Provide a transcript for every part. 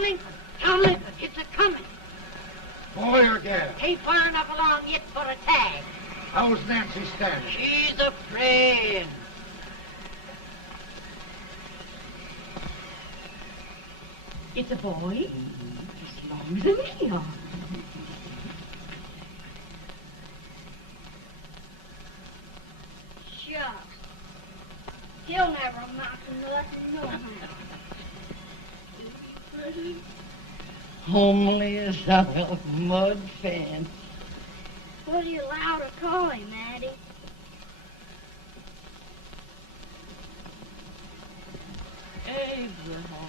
Lincoln. John Lincoln, it's a-coming. Boy or gal? Ain't far enough along yet for a tag. How's Nancy standing? She's a praying. It's a boy, as long as a me are. Shucks. He'll never amount to nothing, no how. Homely as a little mud fan. What are you allowed to call him, Addie? Abraham.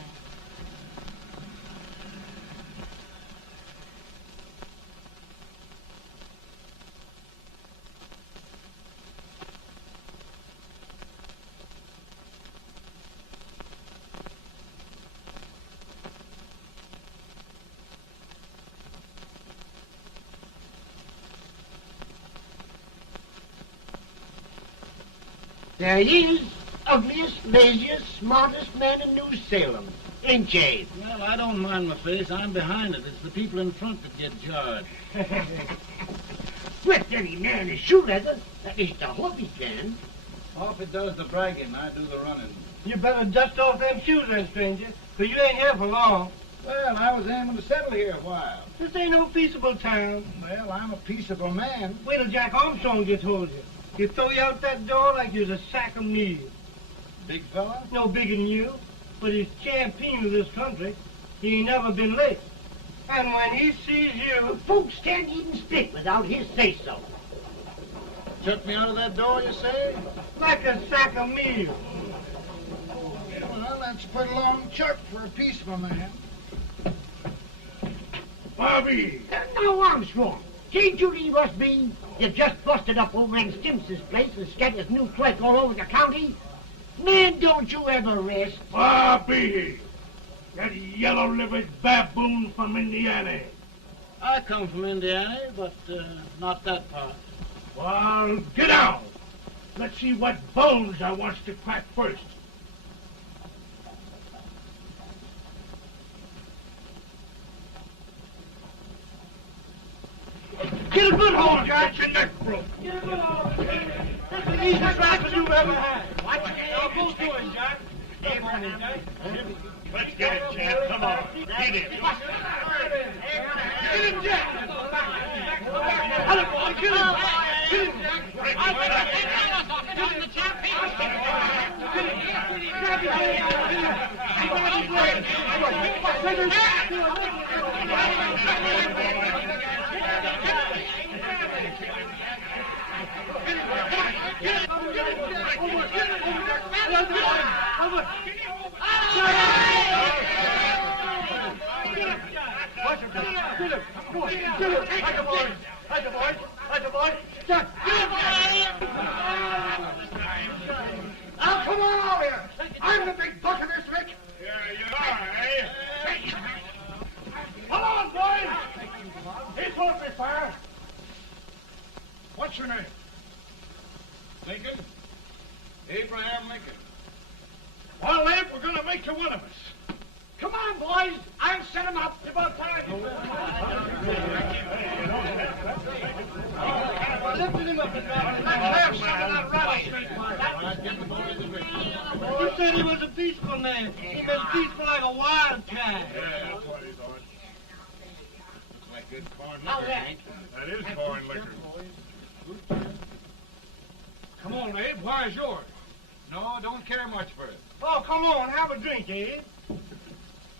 There he is, ugliest, laziest, smartest man in New Salem, ain't ye? Well, I don't mind my face. I'm behind it. It's the people in front that get jarred. With any man is shoe leather, that is the hope he can. Off it does the bragging, I do the running. You better dust off them shoes then, stranger, for you ain't here for long. Well, I was aiming to settle here a while. This ain't no peaceable town. Well, I'm a peaceable man. Wait till Jack Armstrong gets hold of you. He'll throw you out that door like you was a sack of meal. Big fella? No bigger than you, but he's champion of this country. He ain't never been late. And when he sees you... Folks can't even speak without his say-so. Took me out of that door, you say? like a sack of meal. Well, that's a pretty long chuck for a peaceful man. Bobby! Now, Armstrong, can't you leave us be? You've just busted up old man Stimps's place and scattered new clerk all over the county. Man, don't you ever rest. Bobby! That yellow-livered baboon from Indiana. I come from Indiana, but not that part. Well, get out. Let's see what bones I wants to crack first. Get a good hold, Jack. Get your neck broke. Get a good hold. That's the easiest rifle you've ever had. Watch it, Now, go to it, Jack. Abraham. Let's get it, Jack. Come on. Get it. Get him, Jack. Hello, boy. Get him. Get him, Jack. Break his back. Now, come on over here. I'm the big buck of this lick. Yeah, you are, eh? Come on, boys. He's holding me fire. What's your name? Lincoln? Abraham Lincoln. Well, Abe, we're going to make you one of us. Come on, boys. I'll set him up. It's about time. Lifted him up, let's have some of that rattlesnake fire. You said he was a peaceful man. He was peaceful like a wildcat. Yeah, that's what he's on. Looks like good corn Now, liquor, Hank. That is foreign liquor. Come on, Abe. Where's yours? No, don't care much for it. Oh, come on. Have a drink, Abe.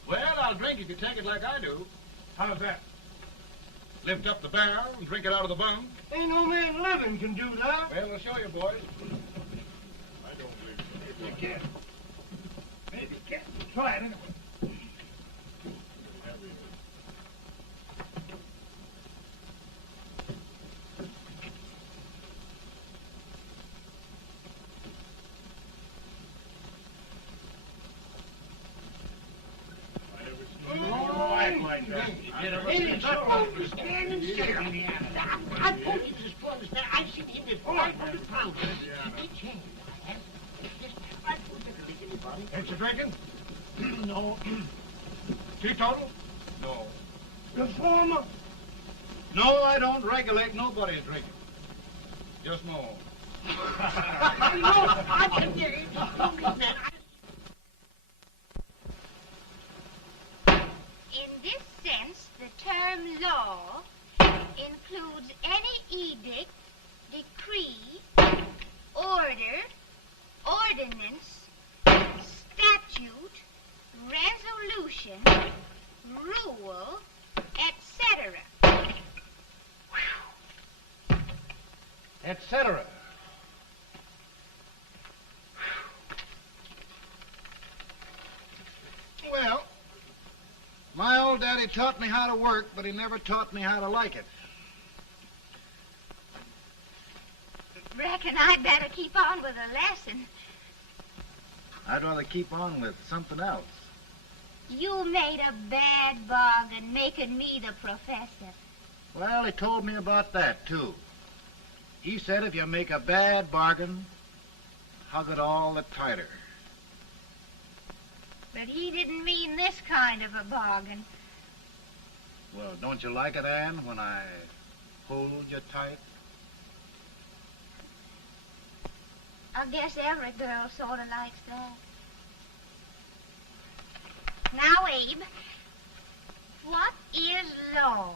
Well, I'll drink if you take it like I do. How's that? Lift up the barrel and drink it out of the bung. Ain't no man living can do that. Well, I'll show you, boys. I don't believe so. You can't. Maybe you can't. Try it anyway. Like that. I told you this boy was there. I've seen him with 500 pounds. Each hand. I don't think anybody. Ain't you drinking? No. Teetotal? No. Reformer? No, I don't regulate nobody's drinking. Just my own. I can get it. In this sense, the term law includes any edict, decree, order, ordinance, statute, resolution, rule, etc. Etc. Well, my old daddy taught me how to work, but he never taught me how to like it. Reckon I'd better keep on with the lesson. I'd rather keep on with something else. You made a bad bargain making me the professor. Well, he told me about that, too. He said if you make a bad bargain, hug it all the tighter. But he didn't mean this kind of a bargain. Well, don't you like it, Anne, when I hold you tight? I guess every girl sort of likes that. Now, Abe, what is law?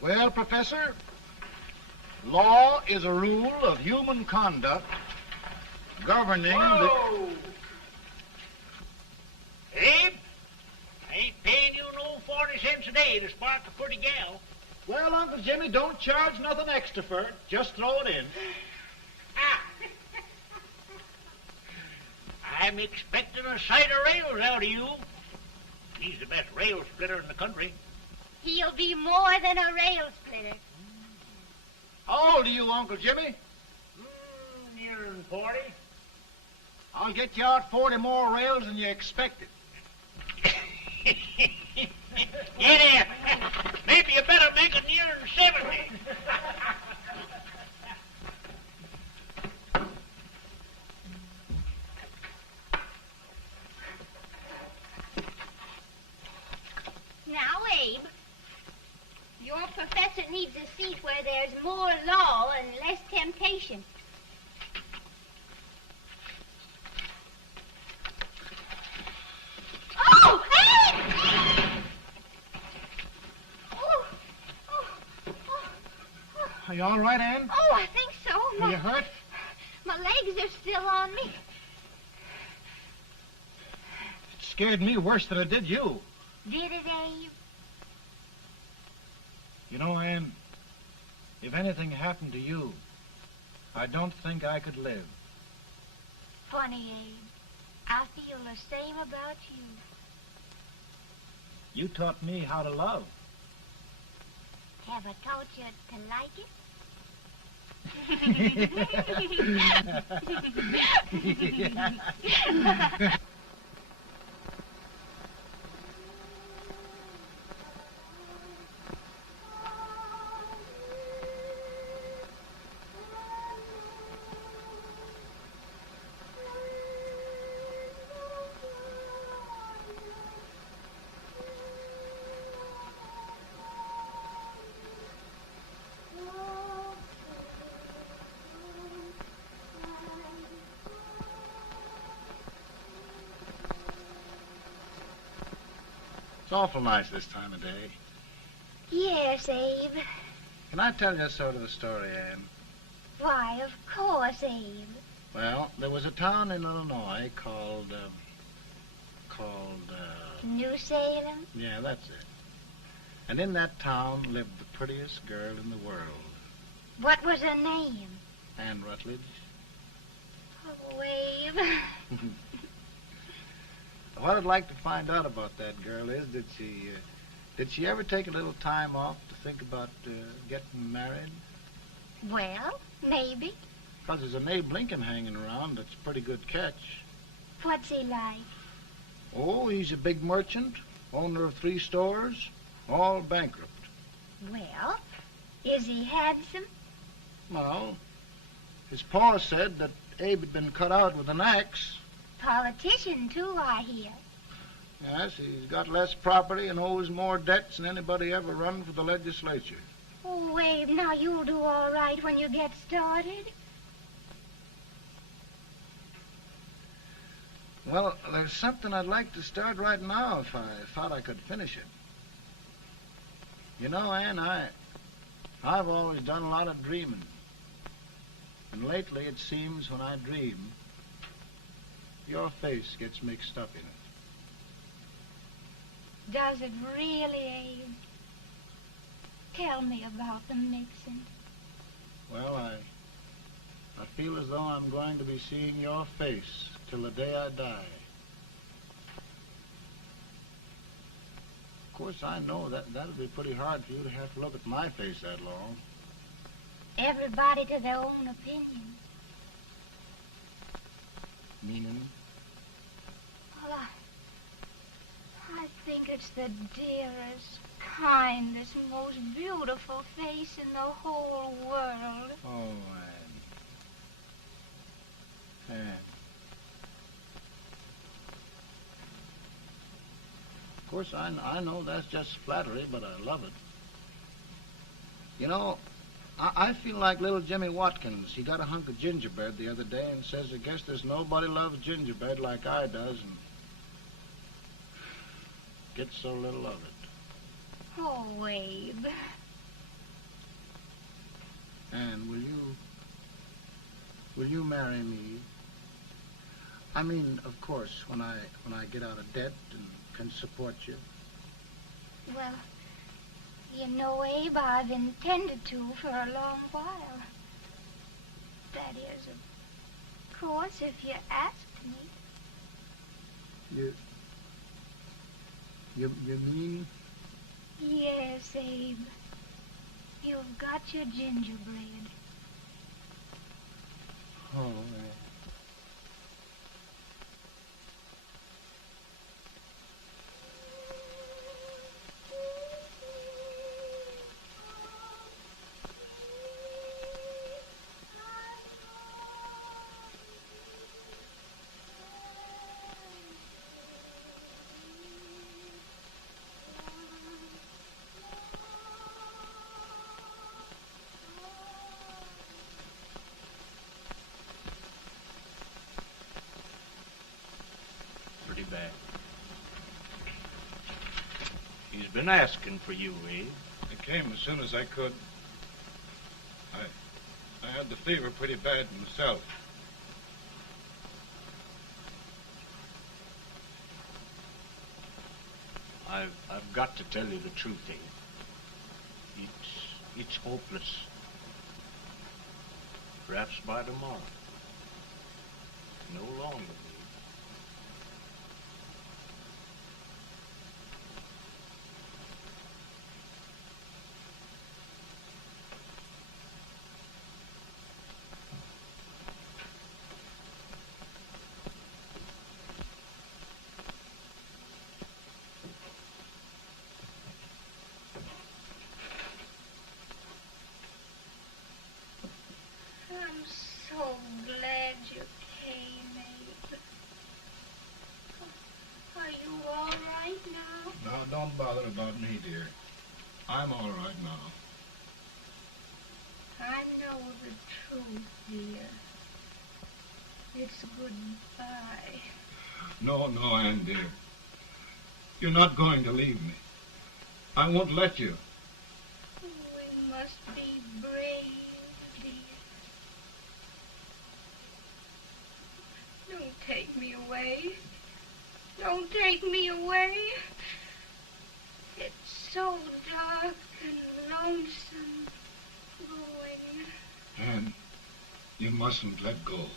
Well, Professor, law is a rule of human conduct governing Whoa! Abe, I ain't paying you no 40 cents a day to spark a pretty gal. Well, Uncle Jimmy, don't charge nothing extra for it. Just throw it in. I'm expecting a sight of rails out of you. He's the best rail splitter in the country. He'll be more than a rail splitter. How old are you, Uncle Jimmy? Nearing 40. I'll get you out 40 more rails than you expected. Yeah, maybe you better make it nearing 70. Now, Abe, your professor needs a seat where there's more law and less temptation. Oh, Abe! Are you all right, Anne? Oh, I think so. Are you hurt? My legs are still on me. It scared me worse than it did you. Did it, Abe? You know, Anne, if anything happened to you, I don't think I could live. Funny, Abe. I feel the same about you. You taught me how to love. Have I taught you to like it? It's awful nice this time of day. Yes, Abe. Can I tell you sort of a story, Anne? Why, of course, Abe. Well, there was a town in Illinois called, New Salem? yeah, that's it. And in that town lived the prettiest girl in the world, What was her name? Anne Rutledge. Oh, Abe. What I'd like to find out about that girl is, did she ever take a little time off to think about getting married? Well, maybe. Because there's an Abe Lincoln hanging around that's a pretty good catch. What's he like? Oh, he's a big merchant, owner of 3 stores, all bankrupt. Well, is he handsome? Well, his pa said that Abe had been cut out with an axe. Politician, too, I hear. Yes, he's got less property and owes more debts than anybody ever run for the legislature. Oh, Abe, now you'll do all right when you get started. Well, there's something I'd like to start right now if I thought I could finish it. You know, Ann, I've always done a lot of dreaming. And lately it seems when I dream, your face gets mixed up in it. Does it really, Abe? Tell me about the mixing. Well, I feel as though I'm going to be seeing your face till the day I die. Of course, I know that'll be pretty hard for you to have to look at my face that long. Everybody to their own opinion. Meaning? Well, I think it's the dearest, kindest, most beautiful face in the whole world. Oh, Ann. Ann. Of course, I know that's just flattery, but I love it. You know, I feel like little Jimmy Watkins. He got a hunk of gingerbread the other day and says, I guess there's nobody loves gingerbread like I does, and gets so little of it. Oh, Abe. Ann, will you marry me? I mean, of course, when I get out of debt and can support you. Well, you know, Abe, I've intended to for a long while. That is, of course, if you asked me. You mean? Yes, Abe. You've got your gingerbread. Oh, Bad. He's been asking for you, Abe. I came as soon as I could. I had the fever pretty bad myself. I've got to tell you the truth, Abe. It's hopeless. Perhaps by tomorrow. No longer. I'm so glad you came, Abe. Are you all right now? No, don't bother about me, dear. I'm all right now. I know the truth, dear. It's goodbye. No, Ann, dear. You're not going to leave me. I won't let you. We must be brave, dear. Don't take me away. Don't take me away. It's so dark and lonesome going. Ann, you mustn't let go.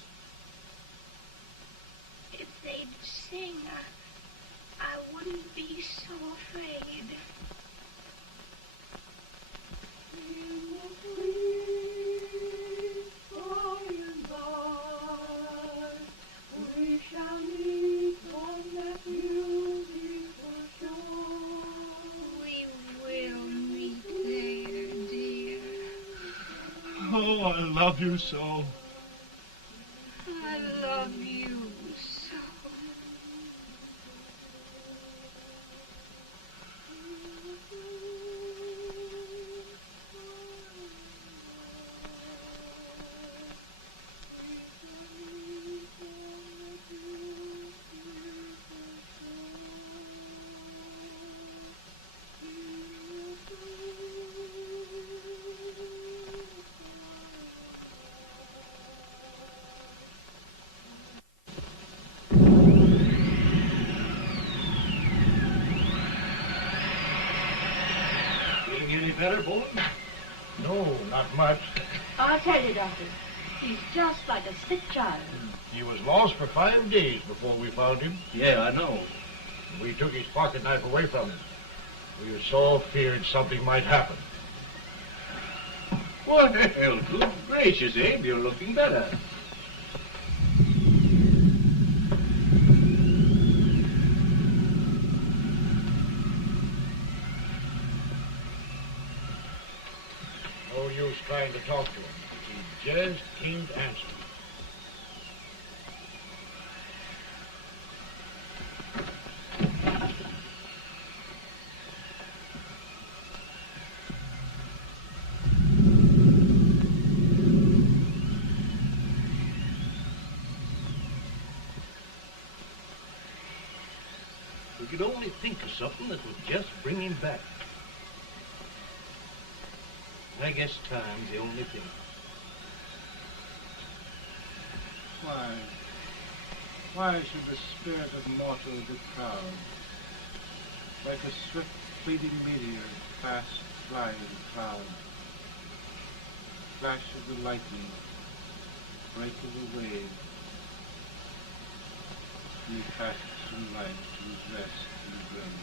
If they'd sing, I wouldn't be so afraid. Oh, I love you so. I love you so. better, Bolton? No, not much. I'll tell you, Doctor, he's just like a sick child. He was lost for 5 days before we found him. Yeah, I know. We took his pocket knife away from him. We were so feared something might happen. What the hell? Good gracious, Abe, you're looking better. No use trying to talk to him. He just can't answer. We could only think of something that would just bring him back. I guess time's the only thing. Why should the spirit of mortal be proud? Like a swift fleeting meteor, fast flying cloud. Flash of the lightning, break of the wave. He passes from life to his rest in the grave.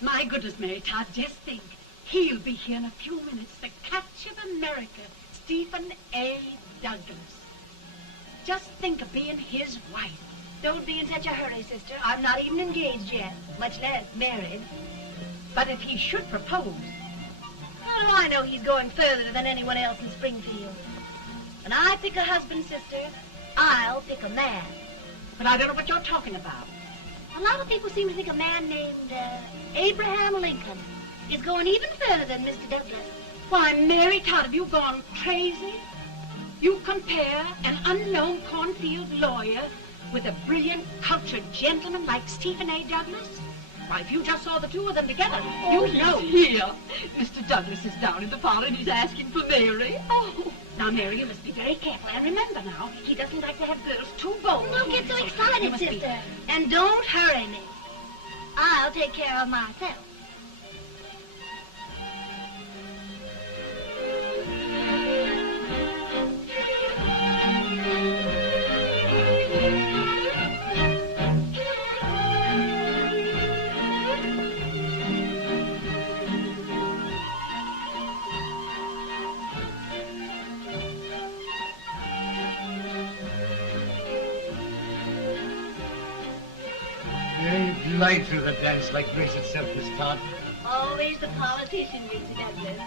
My goodness, Mary Todd, just think. He'll be here in a few minutes. The catch of America, Stephen A. Douglas. Just think of being his wife. Don't be in such a hurry, sister. I'm not even engaged yet, much less married. But if he should propose... How do I know he's going further than anyone else in Springfield? When I pick a husband, sister, I'll pick a man. But I don't know what you're talking about. A lot of people seem to think a man named Abraham Lincoln is going even further than Mr. Douglas. Why, Mary Todd, have you gone crazy? You compare an unknown cornfield lawyer with a brilliant, cultured gentleman like Stephen A. Douglas? Why, if you just saw the two of them together, Oh, you'd know. Here. Mr. Douglas is down in the parlor and he's asking for Mary. Oh. Now, Mary, you must be very careful. And remember now, he doesn't like to have girls too bold. Don't get so You excited, must be- sister. And don't hurry me. I'll take care of myself. You glide through the dance like grace itself, Miss Todd. Always the politician, Mr. Douglas.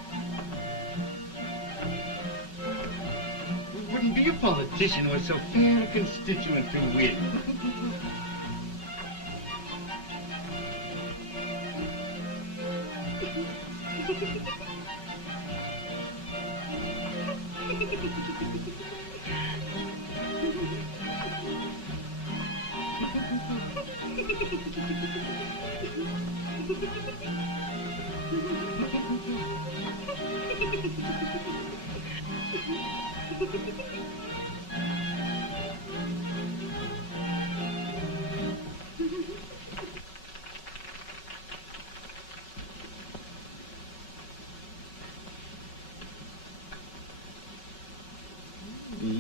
You wouldn't be a politician with so fair a constituent to win.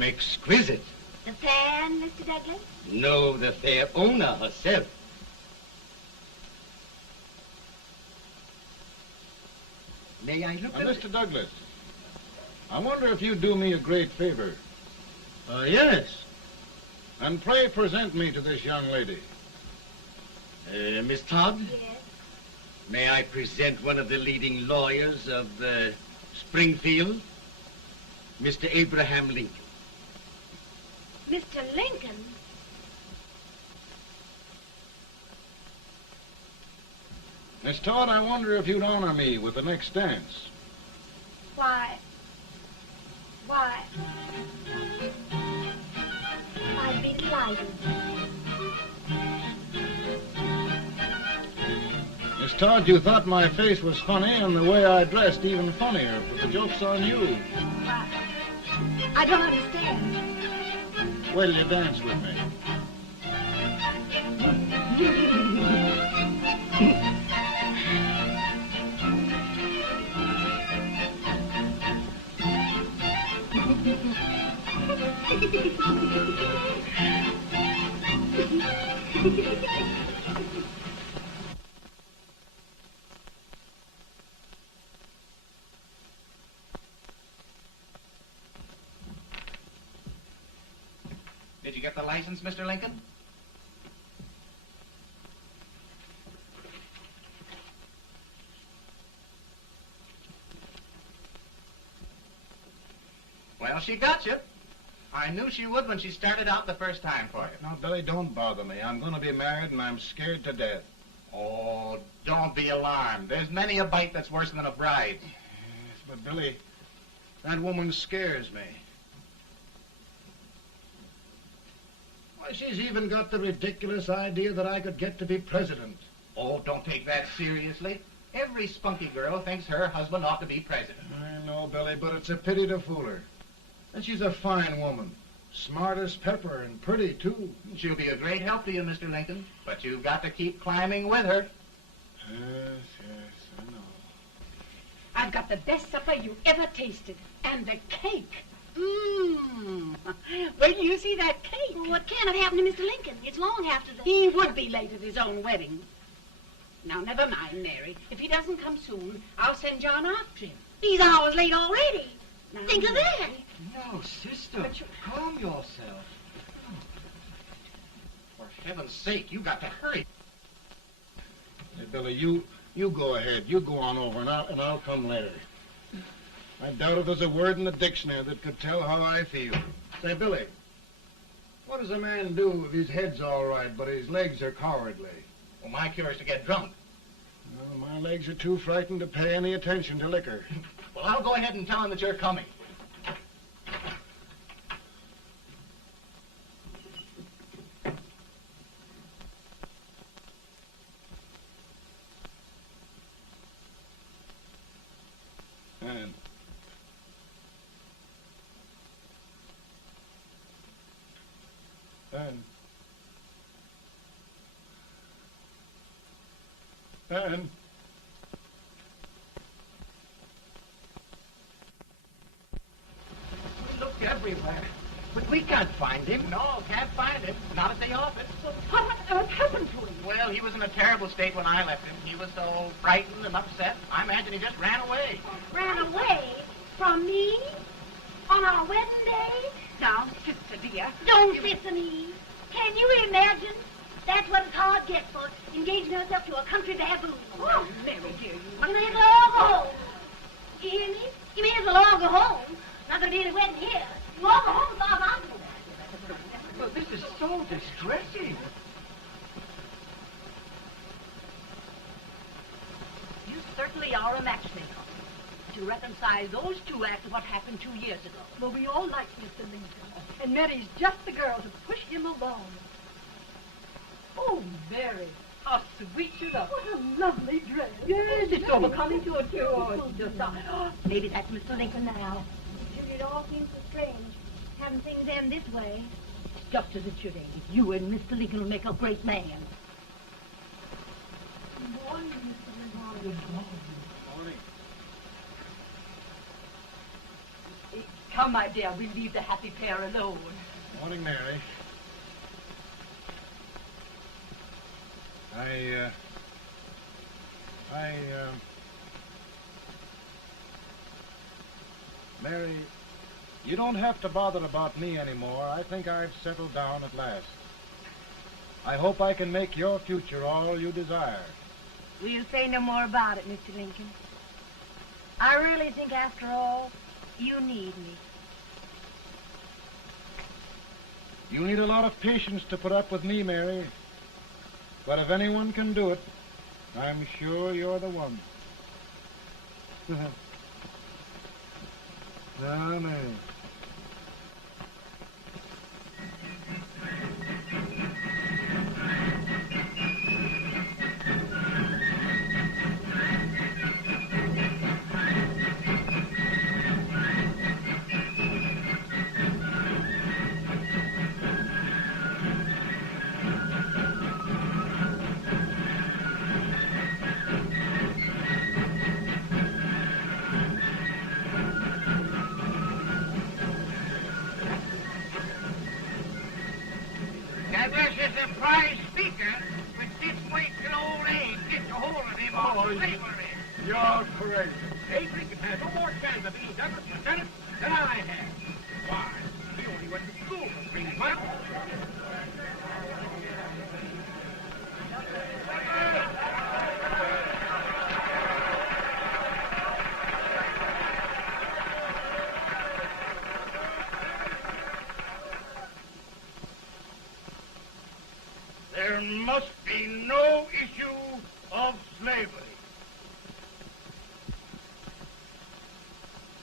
Exquisite. The fan, Mr. Douglas? No, the fair owner herself. May I look at Mr. Douglas, I wonder if you'd do me a great favor. Yes. And pray present me to this young lady. Miss Todd, Yes. may I present one of the leading lawyers of Springfield, Mr. Abraham Lincoln. Mr. Lincoln? Miss Todd, I wonder if you'd honor me with the next dance. Why? I'd be delighted. Miss Todd, you thought my face was funny and the way I dressed even funnier, but the joke's on you. I don't understand. Wait till you dance with me. Did you get the license, Mr. Lincoln? Well, she got you. I knew she would when she started out the first time for you. Now, Billy, don't bother me. I'm going to be married and I'm scared to death. Oh, don't be alarmed. There's many a bite that's worse than a bride. Yes, but Billy, that woman scares me. Why, she's even got the ridiculous idea that I could get to be president. Oh, don't take that seriously. Every spunky girl thinks her husband ought to be president. I know, Billy, but it's a pity to fool her. And she's a fine woman. Smart as pepper and pretty, too. She'll be a great help to you, Mr. Lincoln, but you've got to keep climbing with her. Yes, I know. I've got the best supper you ever tasted. And the cake. Mmm. Wait till you see that cake. Well, what can have happened to Mr. Lincoln? It's long after the... He would be late at his own wedding. Now, never mind, Mary. If he doesn't come soon, I'll send John after him. He's hours late already. Now, Think of that. No, sister. But you- Calm yourself. For heaven's sake, you got to hurry. Hey, Billy, you go ahead. You go on over, and I'll come later. I doubt if there's a word in the dictionary that could tell how I feel. Say, Billy, what does a man do if his head's all right, but his legs are cowardly? Well, my cure is to get drunk. Well, my legs are too frightened to pay any attention to liquor. Well, I'll go ahead and tell him that you're coming. Ben. Ben. We looked everywhere, but we can't find him. No, can't find him. Not at the office. Well, what on earth happened to him? Well, he was in a terrible state when I left him. He was so frightened and upset. I imagine he just ran away. Ran away from me on our wedding day? Now, sister dear. Don't sister me. Can you imagine? That's what it's hard gets for engaging herself to a country baboon. Oh, Mary dear, You may as well all go home. You hear me? You may as well all go home. Not gonna be any wedding here. You all go home as far as I'm concerned. Well, this is so distressing. You certainly are a matchmaker. To reconcile those two after what happened 2 years ago. Well, we all like Mr. Lincoln. And Mary's just the girl to push him along. Oh, Mary, how sweet you look. What a lovely dress. Yes, it's so becoming to her, too. Oh, it's just, maybe that's Mr. Lincoln now. It all seems so strange, having things end this way. It's just as it should end. You and Mr. Lincoln will make a great man. Good morning, Mr. Lincoln. Good morning. Morning. Come, my dear, we'll leave the happy pair alone. Morning, Mary. Mary, you don't have to bother about me anymore. I think I've settled down at last. I hope I can make your future all you desire. We'll say no more about it, Mr. Lincoln. I really think, after all, you need me. You need a lot of patience to put up with me, Mary. But if anyone can do it, I'm sure you're the one. Amen. That was a surprise speaker, but this way till old age gets a hold of him on slavery. You're crazy. Abe Lincoln has no more chance of being Douglas Lieutenant than I have. Why? He only went to school for 3 months. There must be no issue of slavery.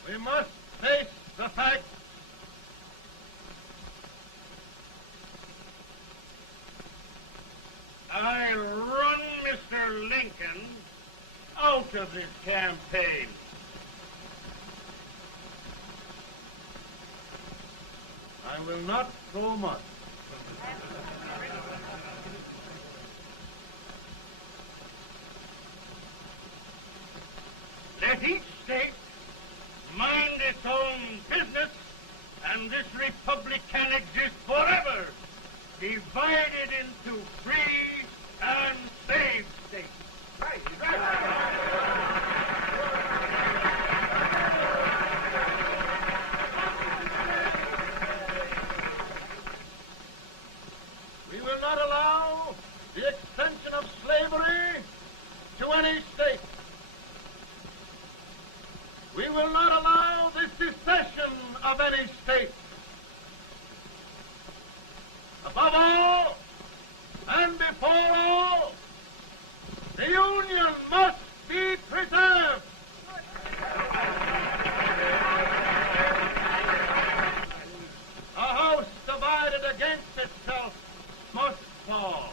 We must face the fact I run Mr. Lincoln out of this campaign. I will not throw much. Let each state mind its own business, and this republic can exist forever, divided into free and slave states. Right. We will not allow the extension of slavery to any state. We will not allow the secession of any state. Above all, and before all, the Union must be preserved. A house divided against itself must fall.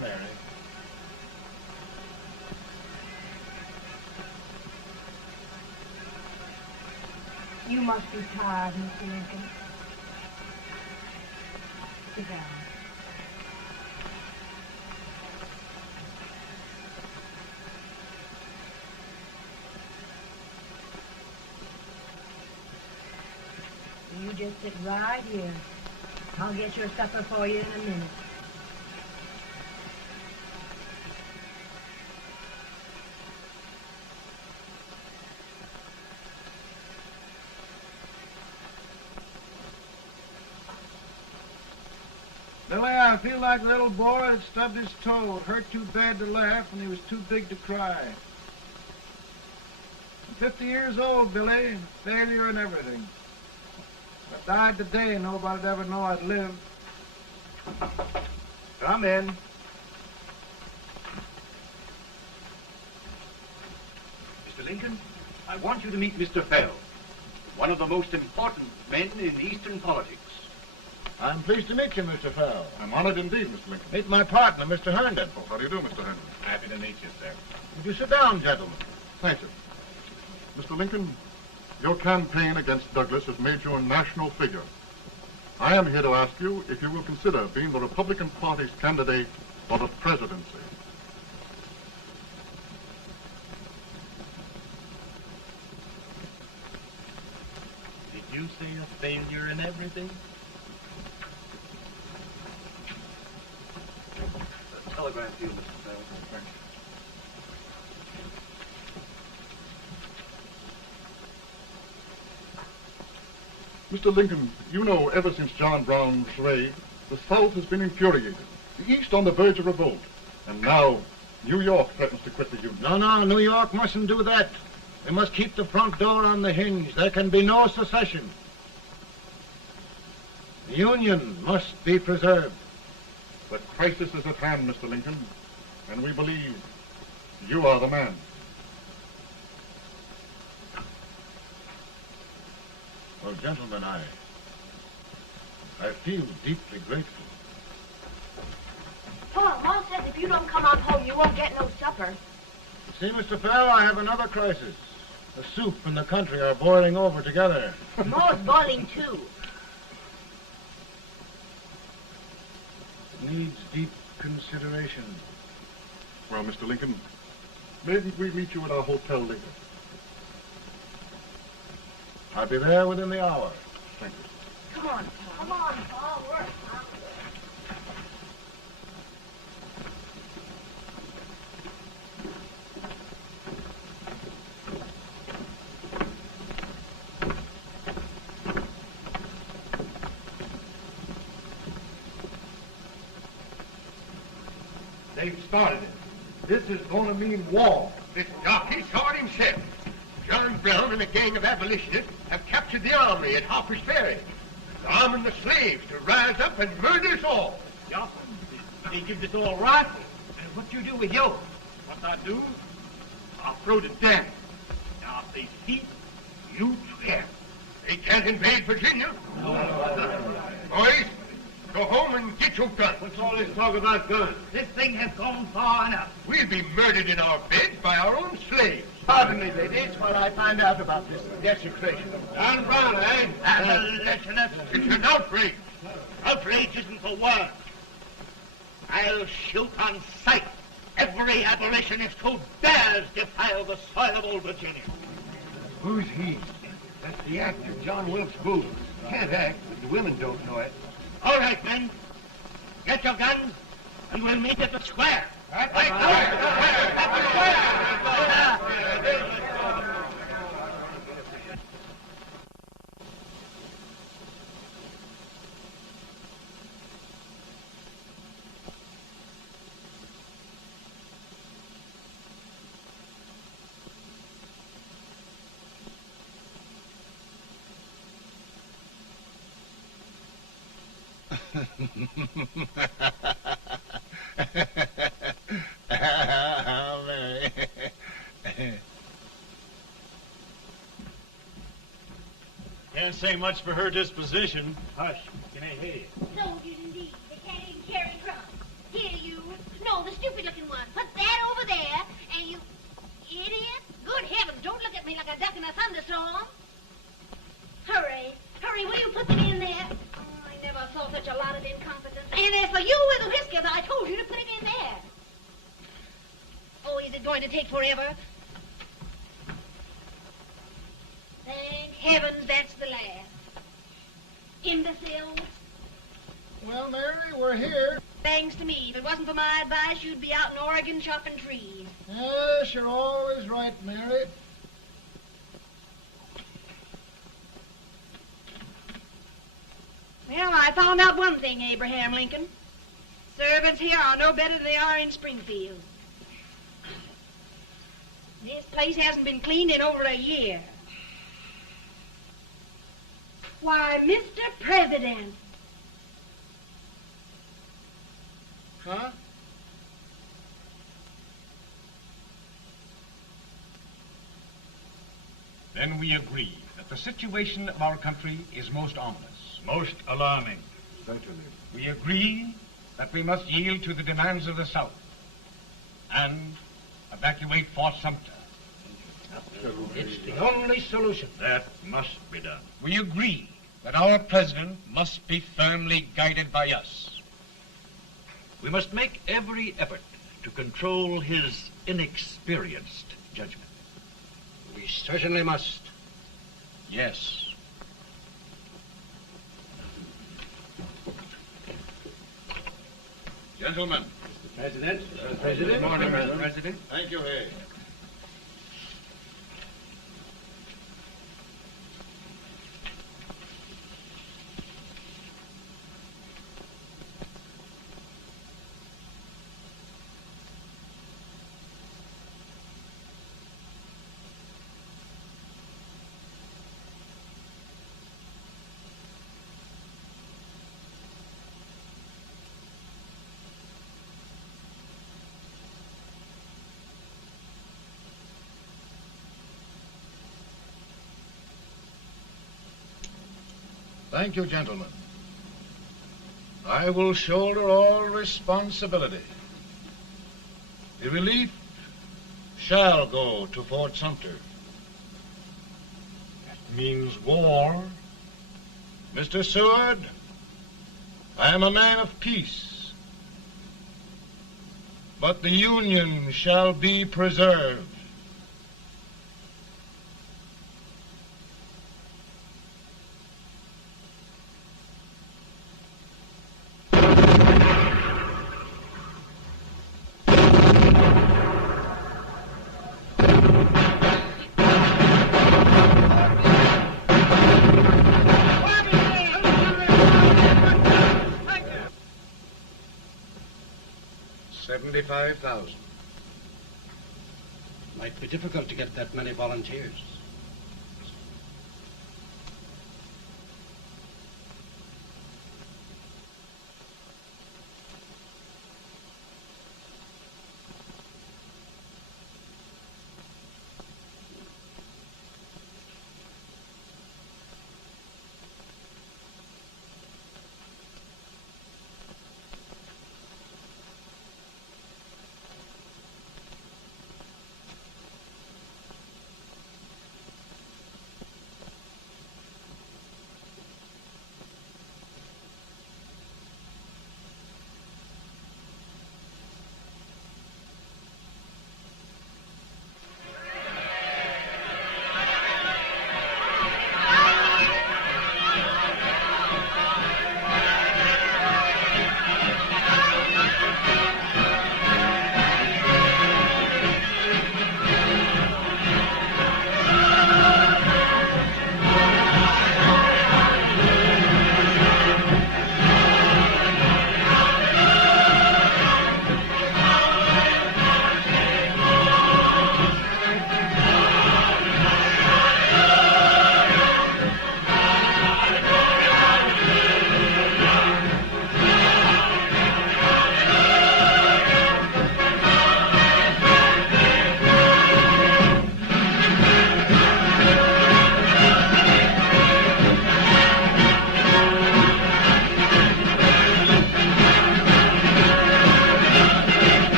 Mary. You must be tired, Mr. Lincoln. Sit down. You just sit right here. I'll get your supper for you in a minute. Billy, I feel like a little boy that stubbed his toe. It hurt too bad to laugh, and he was too big to cry. I'm 50 years old, Billy. Failure and everything. If I died today, nobody'd ever know I'd lived. Come in. Mr. Lincoln, I want you to meet Mr. Fell, one of the most important men in Eastern politics. I'm pleased to meet you, Mr. Fell. I'm honored indeed, Mr. Lincoln. Meet my partner, Mr. Herndon. Oh, how do you do, Mr. Herndon? Happy to meet you, sir. Would you sit down, gentlemen? Thank you. Mr. Lincoln, your campaign against Douglas has made you a national figure. I am here to ask you if you will consider being the Republican Party's candidate for the presidency. Did you say a failure in everything? Telegram to you, Mr. Fell. Mr. Lincoln, you know ever since John Brown's raid, the South has been infuriated, the East on the verge of revolt, and now New York threatens to quit the Union. No, New York mustn't do that. We must keep the front door on the hinge. There can be no secession. The Union must be preserved. The crisis is at hand, Mr. Lincoln, and we believe you are the man. Well, gentlemen, I feel deeply grateful. Pa, Mom says if you don't come on home, you won't get no supper. See, Mr. Fell, I have another crisis. The soup and the country are boiling over together. Ma's boiling too. It needs deep consideration. Well, Mr. Lincoln, maybe we meet you at our hotel later. I'll be there within the hour. Thank you. Come on, Pa. Come on, Pa. We're hungry. They've started it. This is going to mean war. This jockey saw it himself. John Brown and a gang of abolitionists have captured the armory at Harper's Ferry. They're arming the slaves to rise up and murder us all. Yeah, they give us all rifles. And what you do with yours? What I do? I'll throw the down. Now, if they see, you swear. They can't invade Virginia. Boys, go home and get your guns. What's all this talk about guns? This thing has gone far enough. We'll be murdered in our beds by our own slaves. Pardon me, ladies, while I find out about this desecration. John Brown, eh? Abolitionists. It's an outrage. Outrage isn't the word. I'll shoot on sight every abolitionist who dares defile the soil of old Virginia. Who's he? That's the actor, John Wilkes Booth. Can't act, but the women don't know it. All right, men. Get your guns, and we'll meet at the square. At the Mary. Can't say much for her disposition. Hush, can I hear you? Soldiers indeed. They can't even carry crumbs. Here, you. No No, the stupid-looking one. Put that over there, and you... Idiot. Good heavens, don't look at me like a duck in a thunderstorm. Hurry. Hurry, will you put them in there? Oh, I never saw such a lot of incompetence. And as for you with the whiskers, I told you to put it in there. Oh, is it going to take forever? Thank heavens that's the last. Imbeciles. Well, Mary, we're here. Thanks to me. If it wasn't for my advice, you'd be out in Oregon chopping trees. Yes, you're always right, Mary. Well, I found out one thing, Abraham Lincoln. Servants here are no better than they are in Springfield. This place hasn't been cleaned in over a year. Why, Mr. President. Huh? Then we agree that the situation of our country is most ominous, most alarming. Certainly. We agree that we must yield to the demands of the South and evacuate Fort Sumter. It's the only solution. That must be done. We agree that our president must be firmly guided by us. We must make every effort to control his inexperienced judgment. We certainly must. Yes. Gentlemen. President. Good morning, Mr. President. Thank you, Hay. Thank you, gentlemen. I will shoulder all responsibility. The relief shall go to Fort Sumter. That means war. Mr. Seward, I am a man of peace. But the Union shall be preserved. $75,000. Might be difficult to get that many volunteers.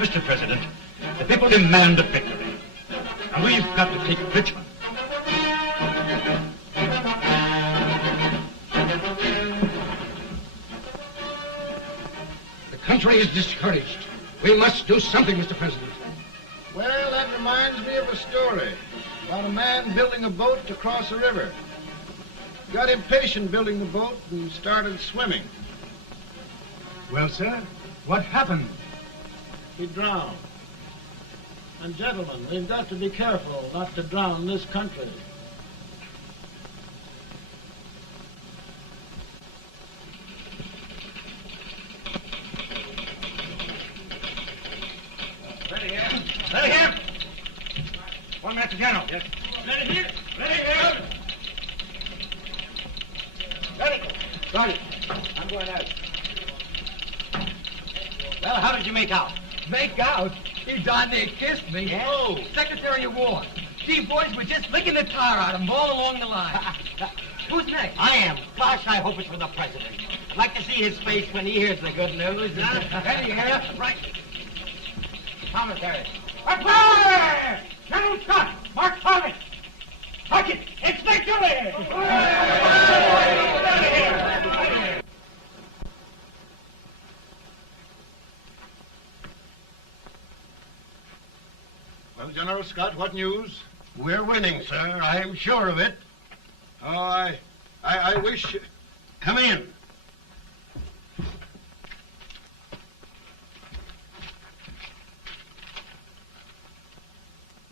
Mr. President, the people demand a victory. And we've got to take Richmond. The country is discouraged. We must do something, Mr. President. Well, that reminds me of a story about a man building a boat to cross a river. He got impatient building the boat and started swimming. Well, sir, what happened? He drowned. And gentlemen, we've got to be careful not to drown this country. Ready here. Ready here. 1 minute to General. Yes. Ready here. Ready here. Ready. Ready. I'm going out. Well, how did you make out? Make out? He darn near kissed me. Yeah? Oh, Secretary of War. Gee, boys, we're just licking the tar out of him all along the line. Who's next? I am. Gosh, I hope it's for the president. I'd like to see his face when he hears the good news, huh? Ready here. Right. Commissary. Fire! General Scott! Mark Thomas! Touch it! It's victory! Well, General Scott, what news? We're winning, sir. I am sure of it. Oh, I wish... Come in.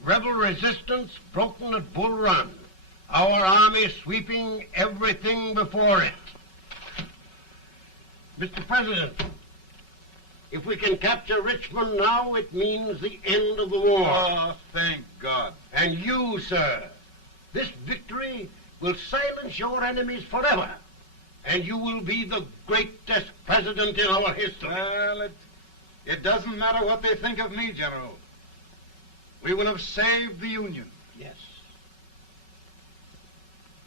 Rebel resistance broken at Bull Run. Our army sweeping everything before it. Mr. President, if we can capture Richmond now, it means the end of the war. Oh, thank God. And you, sir, this victory will silence your enemies forever. And you will be the greatest president in our history. Well, it doesn't matter what they think of me, General. We will have saved the Union. Yes.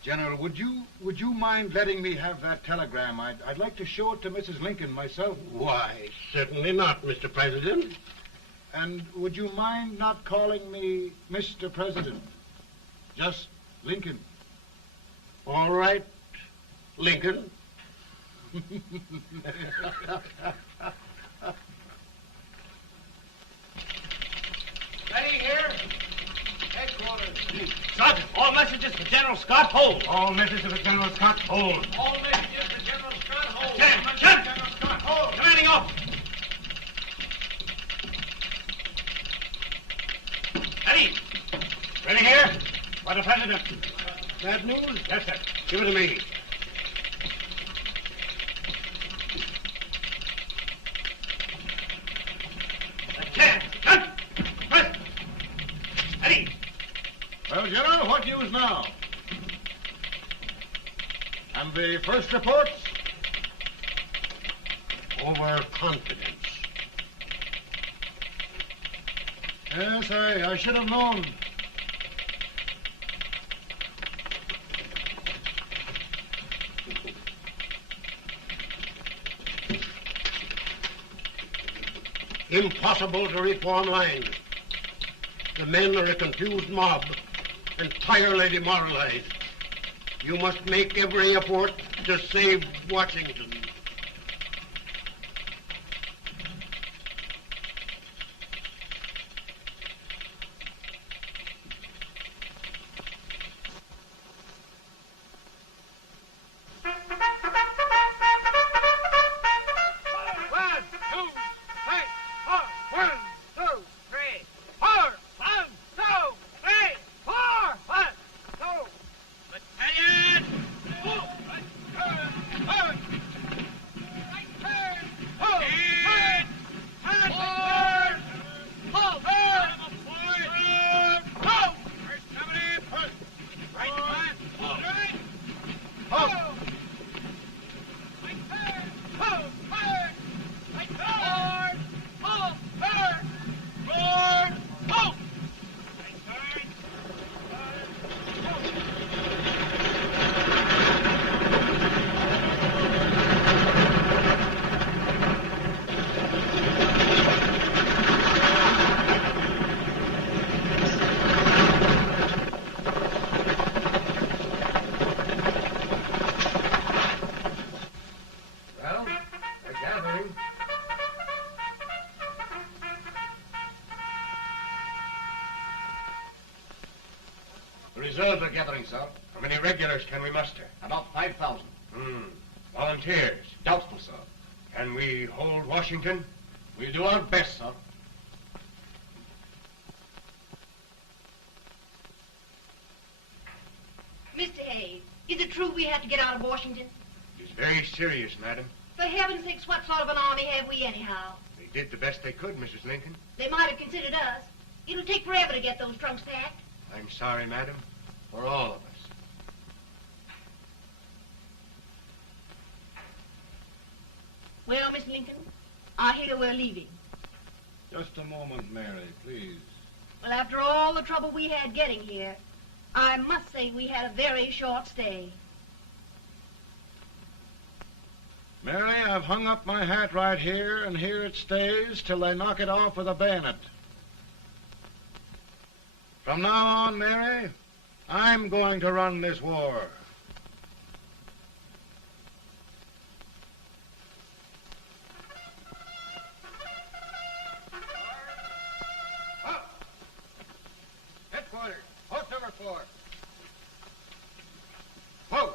General, would you mind letting me have that telegram? I'd like to show it to Mrs. Lincoln myself. Why, certainly not, Mr. President. And would you mind not calling me Mr. President? Just Lincoln. All right, Lincoln. Ready here. Headquarters. Sergeant, all messages for General Scott, hold. All messages for General Scott, hold. All messages for General Scott, hold. General Scott, hold. Commanding officer. Ready. Ready here. For the President. Bad news? Yes, sir. Give it to me. Well, General, what news now? And the first reports? Overconfidence. Yes, I should have known. Impossible to reform lines. The men are a confused mob, entirely demoralized. You must make every effort to save Washington. The reserves are gathering, sir. How many regulars can we muster? About 5,000. Volunteers? Doubtful, sir. Can we hold Washington? We'll do our best, sir. Mr. Hayes, is it true we have to get out of Washington? It's very serious, madam. For heaven's sakes, what sort of an army have we anyhow? They did the best they could, Mrs. Lincoln. They might have considered us. It'll take forever to get those trunks packed. I'm sorry, madam, for all of us. Well, Miss Lincoln, I hear we're leaving. Just a moment, Mary, please. Well, after all the trouble we had getting here, I must say we had a very short stay. Mary, I've hung up my hat right here, and here it stays till they knock it off with a bayonet. From now on, Mary, I'm going to run this war. Headquarters, post number 4. Whoa!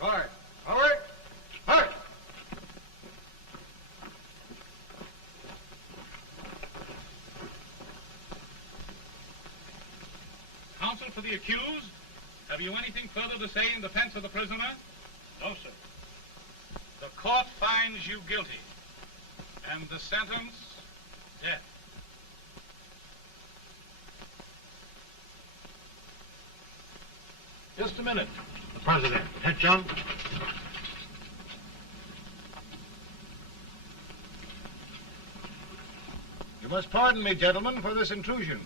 Guard, forward, hurry! Counsel for the accused, have you anything further to say in defense of the prisoner? No, sir. The court finds you guilty, and the sentence, death. Just a minute. The President. Head, John. You must pardon me, gentlemen, for this intrusion.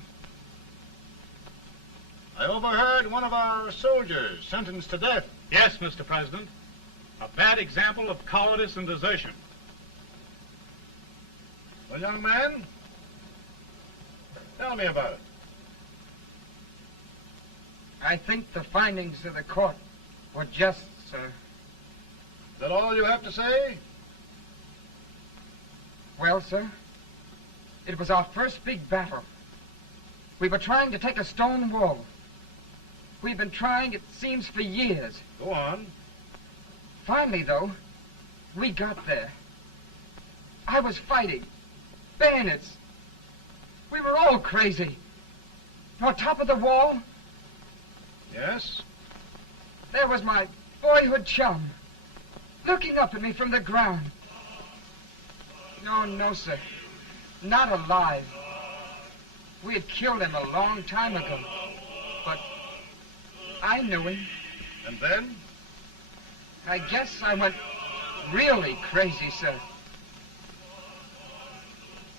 I overheard one of our soldiers sentenced to death. Yes, Mr. President. A bad example of cowardice and desertion. Well, young man, tell me about it. I think the findings of the court were just, sir. Is that all you have to say? Well, sir, it was our first big battle. We were trying to take a stone wall. We've been trying, it seems, for years. Go on. Finally, though, we got there. I was fighting. Bayonets. We were all crazy. On top of the wall, Yes? there was my boyhood chum, looking up at me from the ground. No, sir. Not alive. We had killed him a long time ago. But I knew him. And then? I guess I went really crazy, sir.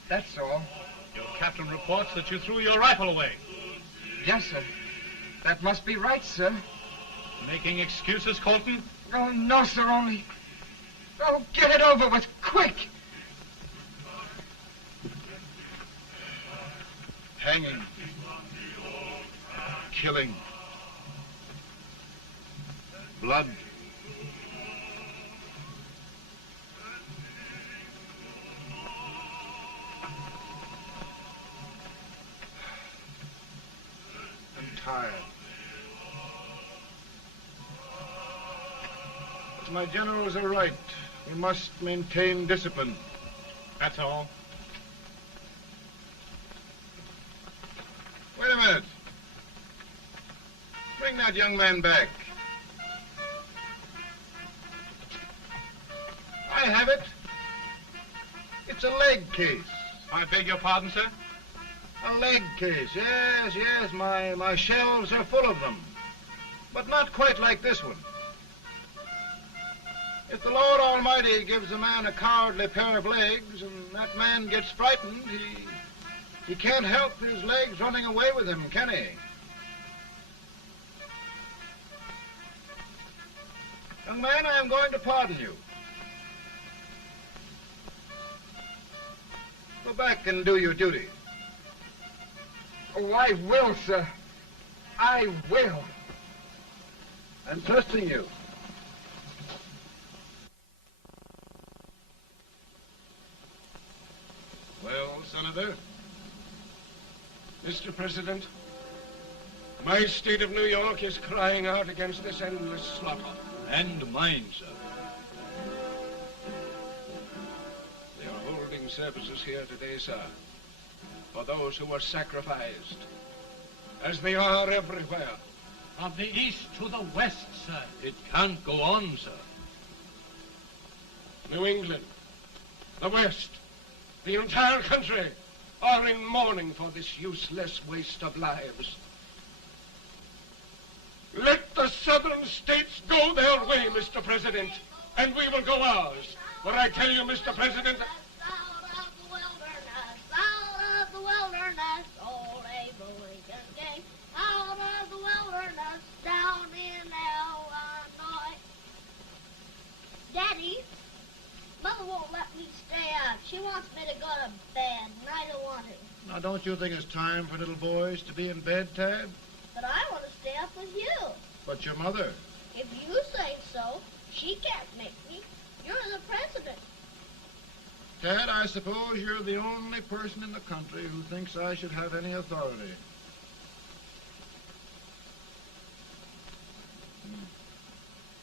That's all. Your captain reports that you threw your rifle away. Yes, sir. That must be right, sir. Making excuses, Colton? Oh, no, sir, only... Oh, get it over with, quick! Hanging. Killing. Blood. I'm tired. But my generals are right. We must maintain discipline. That's all. Wait a minute. Bring that young man back. I have it. It's a leg case. I beg your pardon, sir? A leg case, yes. My shelves are full of them. But not quite like this one. If the Lord Almighty gives a man a cowardly pair of legs and that man gets frightened, he can't help his legs running away with him, can he? Young man, I am going to pardon you. Go back and do your duty. Oh, I will, sir. I will. I'm trusting you. Well, Senator? Mr. President, My state of New York is crying out against this endless slaughter. And mine, sir. They are holding services here today, sir, for those who were sacrificed, as they are everywhere. From the east to the west, sir. It can't go on, sir. New England, the West, the entire country are in mourning for this useless waste of lives. Let the southern states go their way, Mr. President, and we will go ours. For I tell you, Mr. President, Out of the wilderness, old Abraham Lincoln came. Out of the wilderness, down in Illinois. Daddy, Mother won't let me stay out. She wants me to go to bed, and I don't want to. Now, don't you think it's time for little boys to be in bed, Tad? But I want to stay up with you. But your mother. If you say so, she can't make me. You're the president. Tad, I suppose you're the only person in the country who thinks I should have any authority.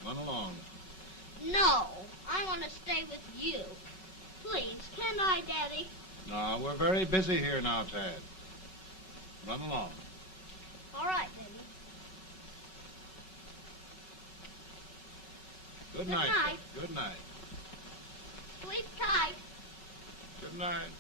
Run along. No, I want to stay with you. Please, can I, Daddy? No, we're very busy here now, Tad. Run along. All right, Daddy. Good night. night. Good night. Sleep tight. Good night.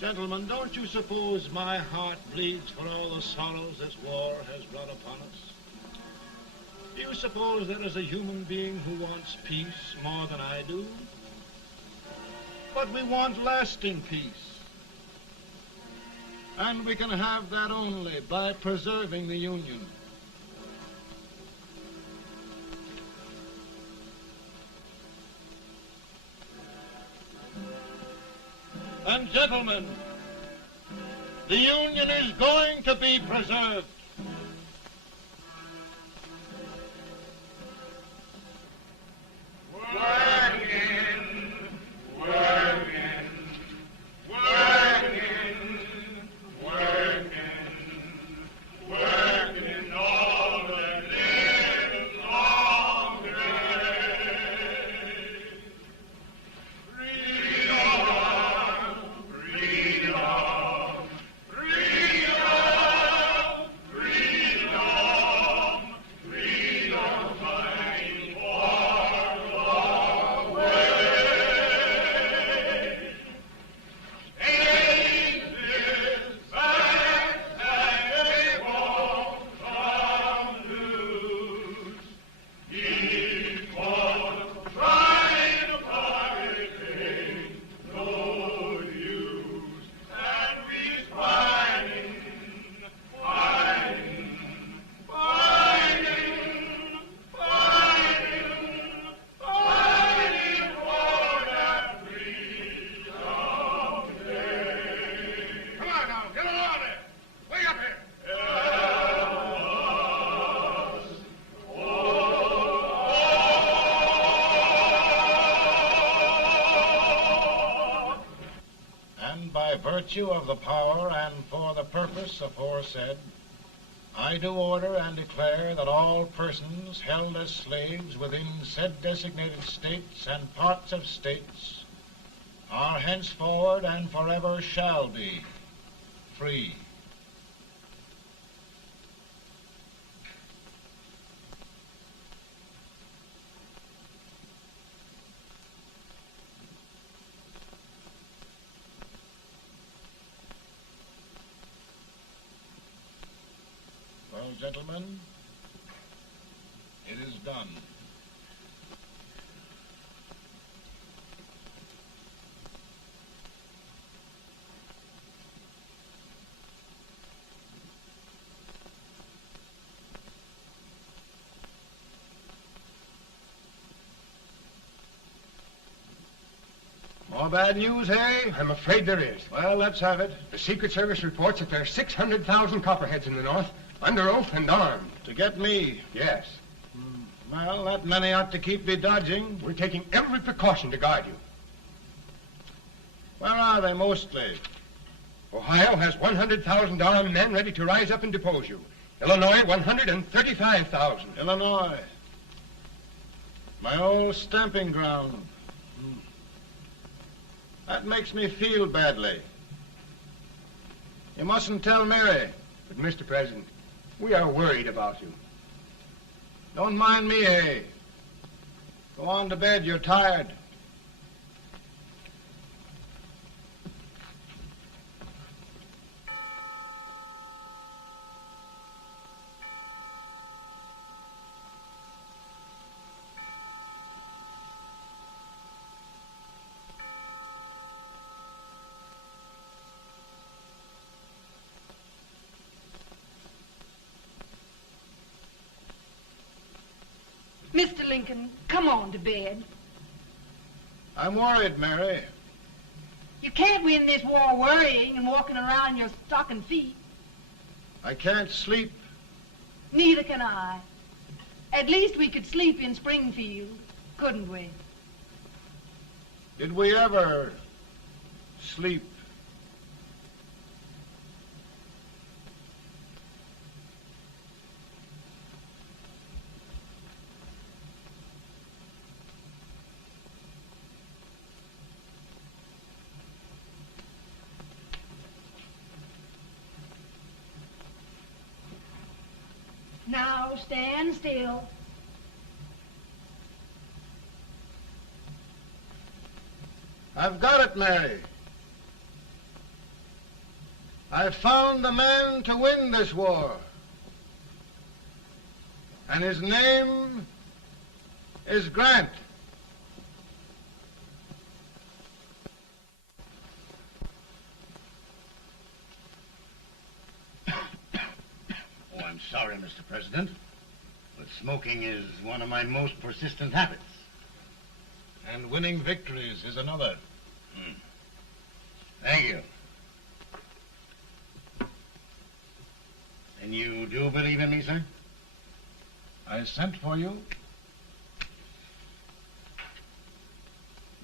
Gentlemen, don't you suppose my heart bleeds for all the sorrows this war has brought upon us? Do you suppose there is a human being who wants peace more than I do? But we want lasting peace. And we can have that only by preserving the Union. And gentlemen, the Union is going to be preserved. Virtue of the power and for the purpose aforesaid, I do order and declare that all persons held as slaves within said designated states and parts of states are henceforward and forever shall be free. Well, gentlemen, it is done. More bad news, eh? I'm afraid there is. Well, let's have it. The Secret Service reports that there are 600,000 copperheads in the North, under oath and armed. To get me? Yes. Well, that many ought to keep me dodging. We're taking every precaution to guard you. Where are they mostly? Ohio has 100,000 armed men ready to rise up and depose you. Illinois, 135,000. Illinois. My old stamping ground. That makes me feel badly. You mustn't tell Mary. But, Mr. President, we are worried about you. Don't mind me, eh? Go on to bed. You're tired. Mr. Lincoln, come on to bed. I'm worried, Mary. You can't win this war worrying and walking around in your stocking feet. I can't sleep. Neither can I. At least we could sleep in Springfield, couldn't we? Did we ever sleep? Now stand still. I've got it, Mary. I've found the man to win this war. And his name is Grant. Oh, I'm sorry, Mr. President, but smoking is one of my most persistent habits. And winning victories is another. Thank you. And you do believe in me, sir? I sent for you.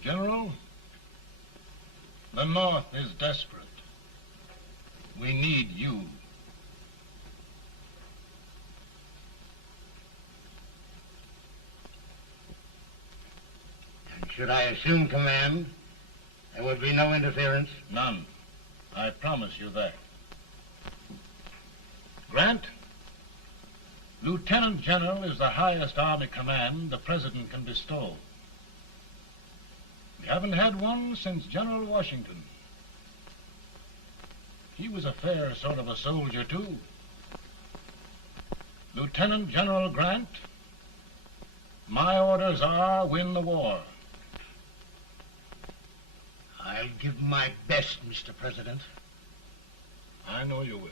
General, the North is desperate. We need you. And should I assume command, there would be no interference? None. I promise you that. Grant, Lieutenant General is the highest Army command the President can bestow. We haven't had one since General Washington. He was a fair sort of a soldier, too. Lieutenant General Grant, my orders are win the war. I'll give my best, Mr. President. I know you will.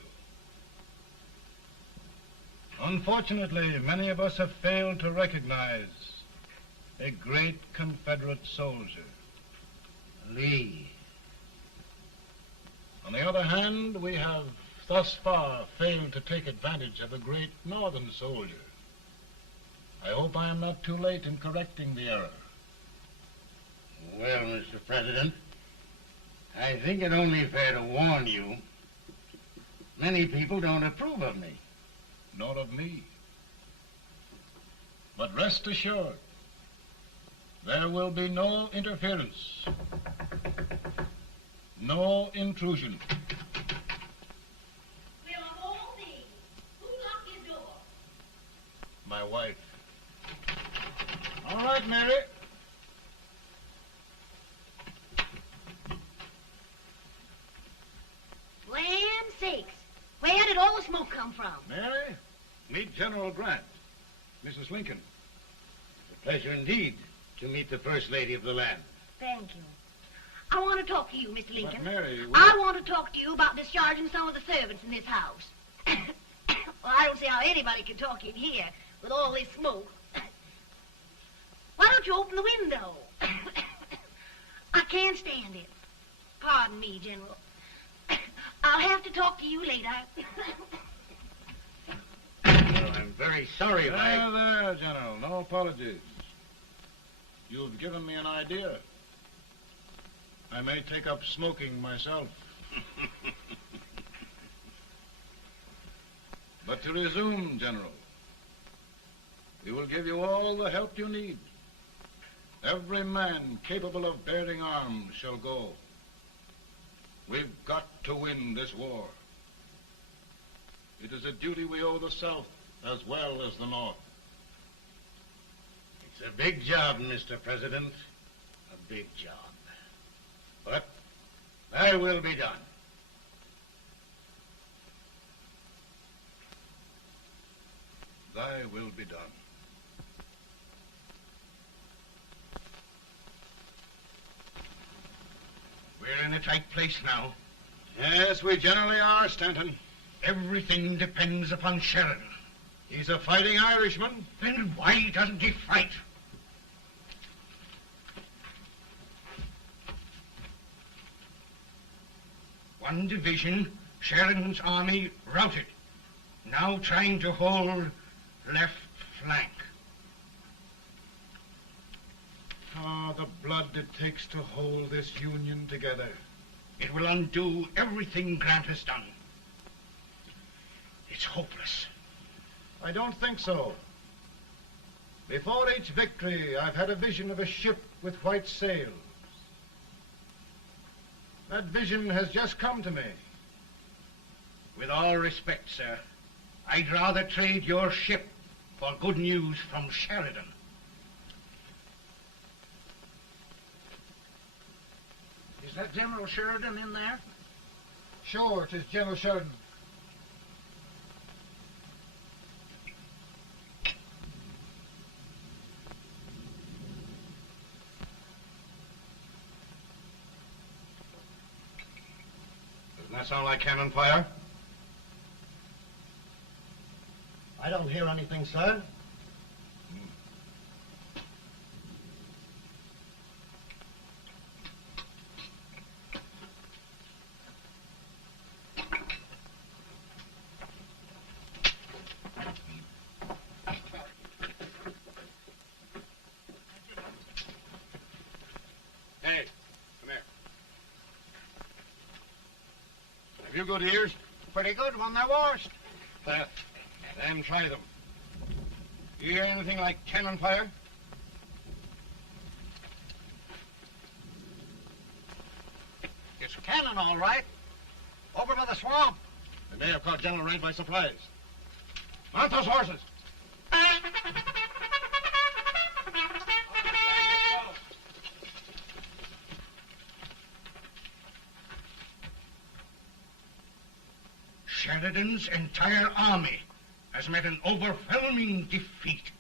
Unfortunately, many of us have failed to recognize a great Confederate soldier, Lee. On the other hand, we have thus far failed to take advantage of a great Northern soldier. I hope I am not too late in correcting the error. Well, Mr. President, I think it only fair to warn you. Many people don't approve of me. Nor of me. But rest assured, there will be no interference, no intrusion. Well, of all things, who locked your door? My wife. All right, Mary. Land sakes, where did all the smoke come from? Mary, meet General Grant, Mrs. Lincoln. It's a pleasure indeed to meet the First Lady of the land. Thank you. I want to talk to you, Mr. Lincoln. But Mary, I want to talk to you about discharging some of the servants in this house. Well, I don't see how anybody can talk in here with all this smoke. Why don't you open the window? I can't stand it. Pardon me, General. I'll have to talk to you later. Well, I'm very sorry if I... There, General. No apologies. You've given me an idea. I may take up smoking myself. But to resume, General, we will give you all the help you need. Every man capable of bearing arms shall go. We've got to win this war. It is a duty we owe the South as well as the North. It's a big job, Mr. President. A big job. But thy will be done. Thy will be done. We're in a tight place now. Yes, we generally are, Stanton. Everything depends upon Sheridan. He's a fighting Irishman. Then why doesn't he fight? One division, Sheridan's army, routed. Now trying to hold left flank. Ah, the blood it takes to hold this Union together. It will undo everything Grant has done. It's hopeless. I don't think so. Before each victory, I've had a vision of a ship with white sails. That vision has just come to me. With all respect, sir, I'd rather trade your ship for good news from Sheridan. Is that General Sheridan in there? Sure, it is General Sheridan. Doesn't that sound like cannon fire? I don't hear anything, sir. Hey, come here. Have you good ears? Pretty good when they're washed. Then try them. You hear anything like cannon fire? It's cannon, all right. Over by the swamp. They may have caught General Rank by surprise. Mount those horses. Sheridan's entire army has met an overwhelming defeat.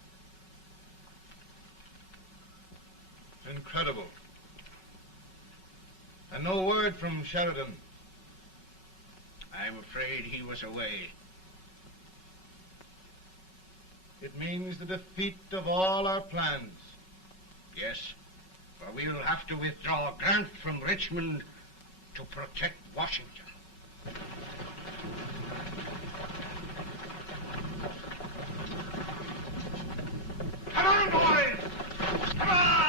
Incredible. And no word from Sheridan. I'm afraid he was away. It means the defeat of all our plans. Yes, for we'll have to withdraw Grant from Richmond to protect Washington. Come on, boys! Come on!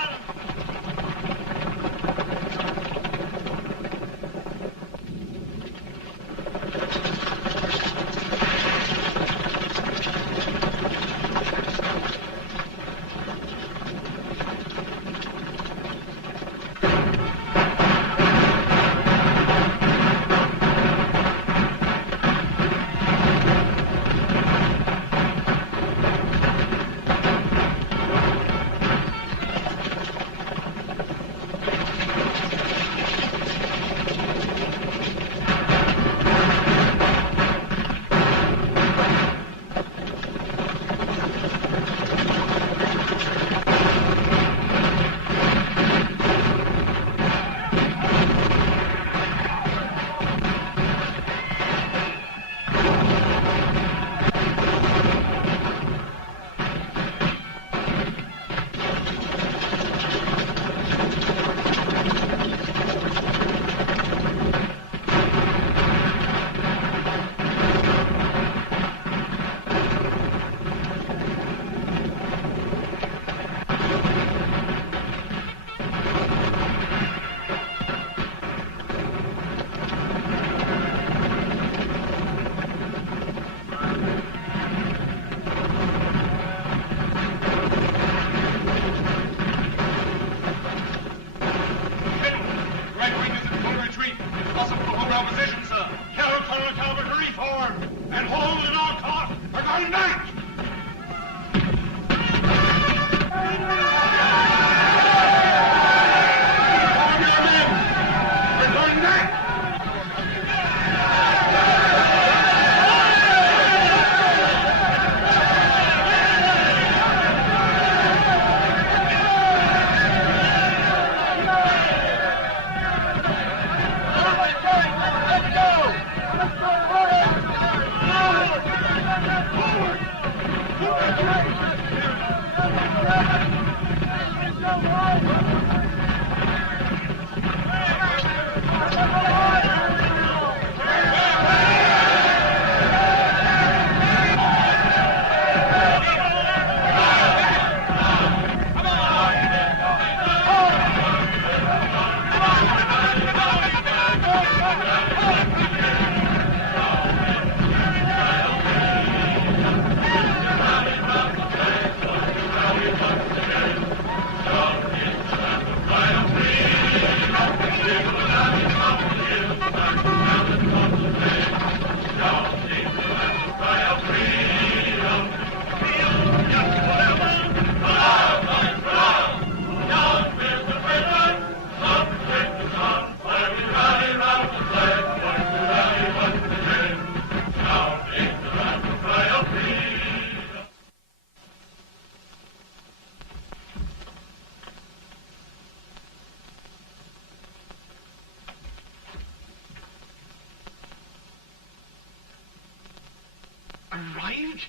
arrived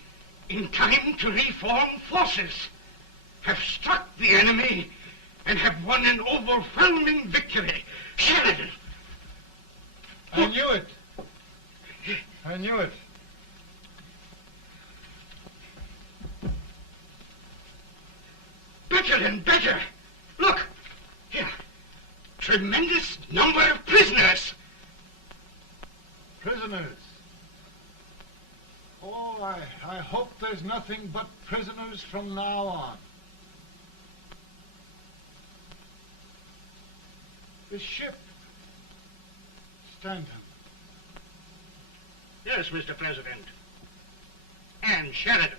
in time to reform forces, have struck the enemy, and have won an overwhelming victory. Sheridan! I knew it. I knew it. Better and better. Look, here. Tremendous number of prisoners. Prisoners. Oh, I hope there's nothing but prisoners from now on. The ship. Stanton. Yes, Mr. President. And Sheridan.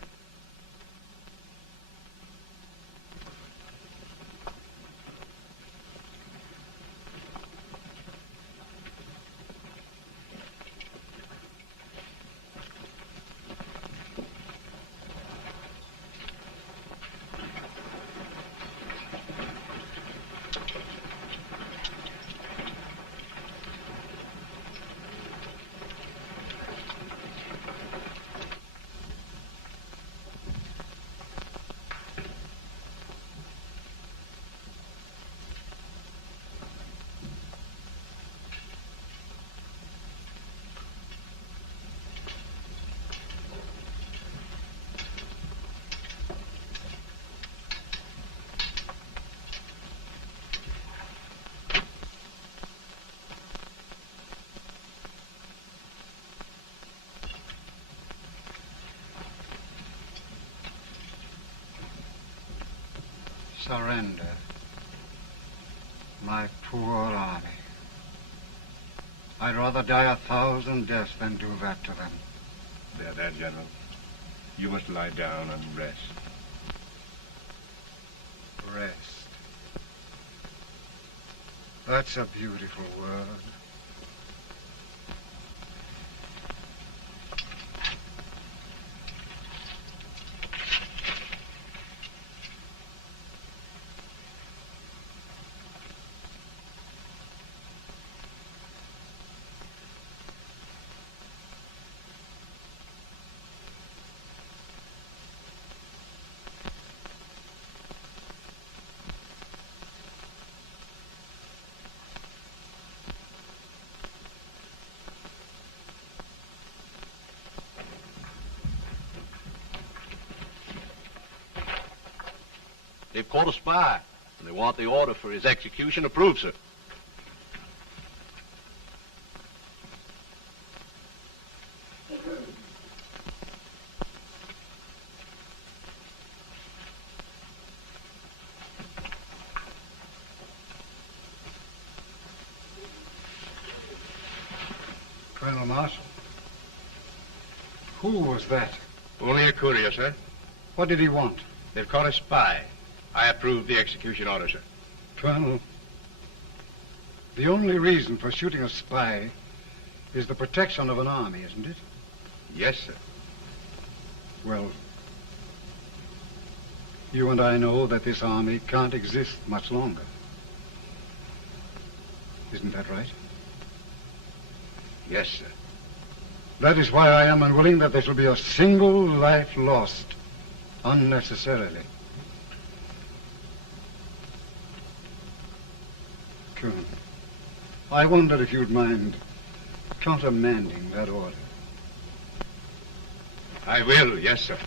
Surrender. My poor army. I'd rather die 1,000 deaths than do that to them. There, General. You must lie down and rest. Rest. That's a beautiful word. They've caught a spy, and they want the order for his execution approved, sir. Colonel Marshall. Who was that? Only a courier, sir. What did he want? They've caught a spy. I approve the execution order, sir. Colonel, the only reason for shooting a spy is the protection of an army, isn't it? Yes, sir. Well, you and I know that this army can't exist much longer. Isn't that right? Yes, sir. That is why I am unwilling that there shall be a single life lost unnecessarily. Colonel, I wonder if you'd mind countermanding that order. I will, yes, sir.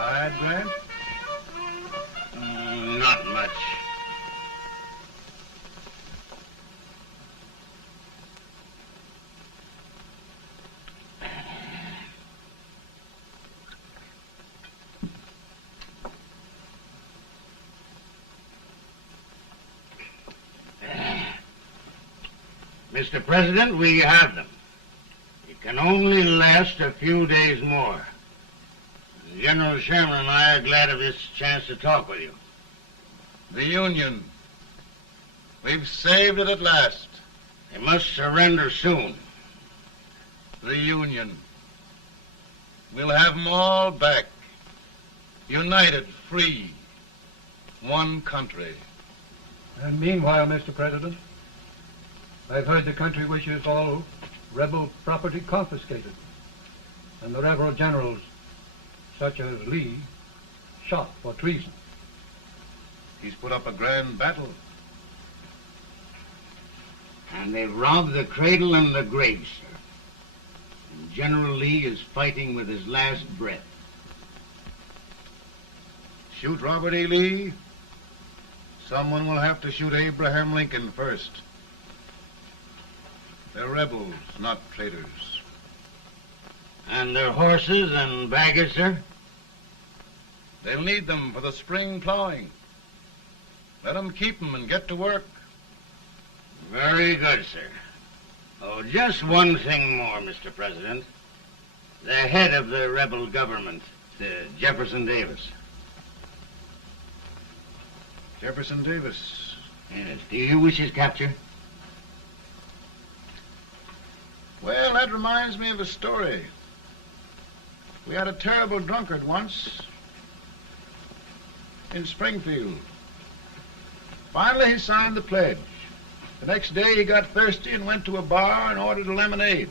Tired, Grant? Not much. Mr. President, we have them. It can only last a few days more. General Sherman and I are glad of this chance to talk with you. The Union. We've saved it at last. They must surrender soon. The Union. We'll have them all back. United, free. One country. And meanwhile, Mr. President, I've heard the country wishes all rebel property confiscated, and the rebel generals, such as Lee, shot for treason. He's put up a grand battle. And they've robbed the cradle and the grave, sir. And General Lee is fighting with his last breath. Shoot Robert E. Lee? Someone will have to shoot Abraham Lincoln first. They're rebels, not traitors. And their horses and baggage, sir? They'll need them for the spring plowing. Let them keep them and get to work. Very good, sir. Oh, just one thing more, Mr. President. The head of the rebel government, Jefferson Davis. Jefferson Davis? Yes. Do you wish his capture? Well, that reminds me of a story. We had a terrible drunkard once in Springfield. Finally, he signed the pledge. The next day, he got thirsty and went to a bar and ordered a lemonade.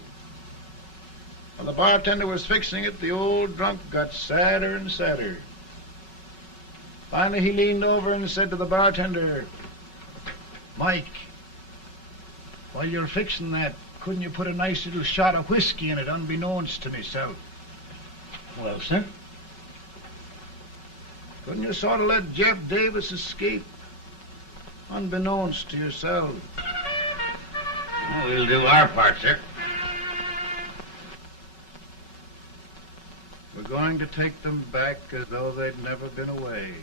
While the bartender was fixing it, the old drunk got sadder and sadder. Finally, he leaned over and said to the bartender, "Mike, while you're fixing that, couldn't you put a nice little shot of whiskey in it, unbeknownst to myself?" Well, sir? Couldn't you sort of let Jeff Davis escape, unbeknownst to yourself? Well, we'll do our part, sir. We're going to take them back as though they'd never been away.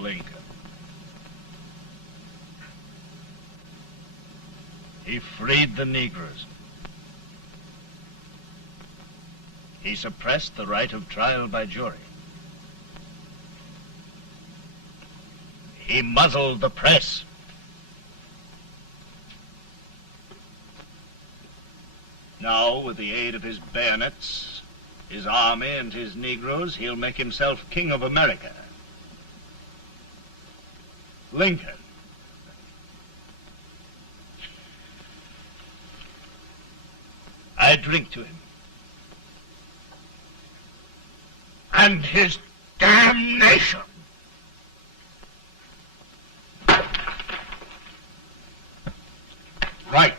Lincoln. He freed the Negroes. He suppressed the right of trial by jury. He muzzled the press. Now, with the aid of his bayonets, his army, and his Negroes, he'll make himself king of America. Lincoln. I drink to him. And his damnation. Right.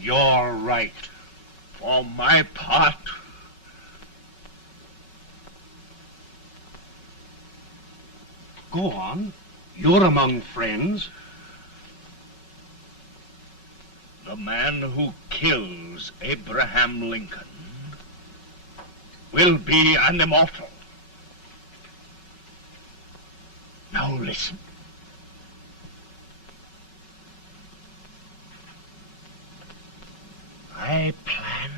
You're right. For my part, Go on. You're among friends. the man who kills Abraham Lincoln will be an immortal. Now listen. I plan